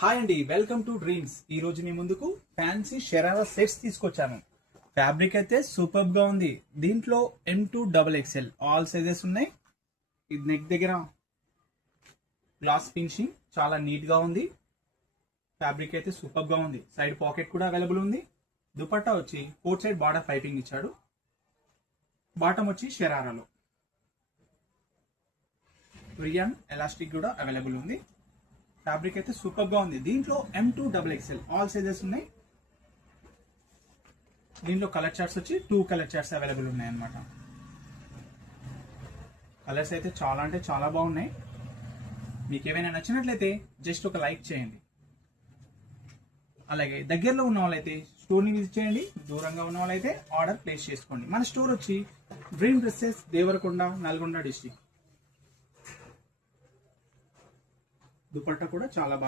Hi అండి, welcome to dreams. ఈ రోజు మీ ముందుకు ఫ్యాన్సీ షరారా సెట్స్ తీసుకొచ్చాను. ఫ్యాబ్రిక్ అయితే సూపర్ గా ఉంది. దీంట్లో M2XXL ఆల్ సైజెస్ ఉన్నాయి. ఇది నెక్ దగ్గర గ్లాస్ ఫినిషింగ్ చాలా నీట్ గా ఉంది. ఫ్యాబ్రిక్ అయితే సూపర్ గా ఉంది. సైడ్ పాకెట్ కూడా అవైలబుల్ ఉంది. దుపట్టా వచ్చి 4 సైడ్ బార్డర్ పైపింగ్ ఇచ్చాడు. బాటమ్ వచ్చి షరారాలో రియాన్ ఎలాస్టిక్ కూడా అవైలబుల్ ఉంది. ఫ్యాబ్రిక్ అయితే సూపర్ గా ఉంది. దీంట్లో M2XXL ఆల్ సైజెస్ ఉన్నాయి. దీంట్లో కలర్ చార్ట్స్ వచ్చి 2 కలర్ చార్ట్స్ అవైలబుల్ ఉన్నాయి అన్నమాట. కలర్స్ అయితే చాలా అంటే చాలా బాగున్నాయి. మీకు ఏమైనా నచ్చినట్లయితే జస్ట్ ఒక లైక్ చేయండి. అలాగే దగ్గరలో ఉన్న వాళ్ళైతే స్టోర్ని విజిట్ చేయండి. దూరంగా ఉన్న వాళ్ళైతే ఆర్డర్ ప్లేస్ చేసుకోండి. మన స్టోర్ వచ్చి dream dresses, Devarakonda, Nalgonda district. Dupatta కూడా చాలా బాగా